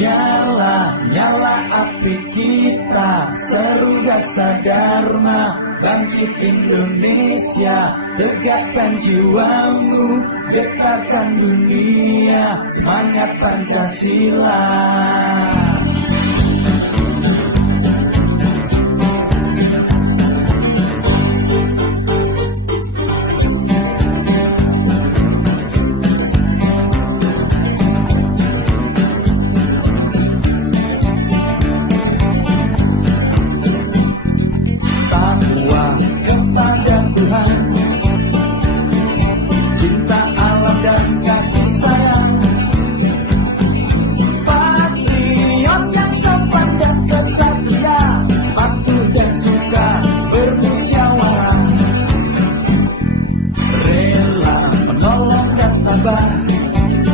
Nyala, nyala api kita, seru dasar dharma, bangkit Indonesia, tegakkan jiwamu, getarkan dunia, semangat Pancasila.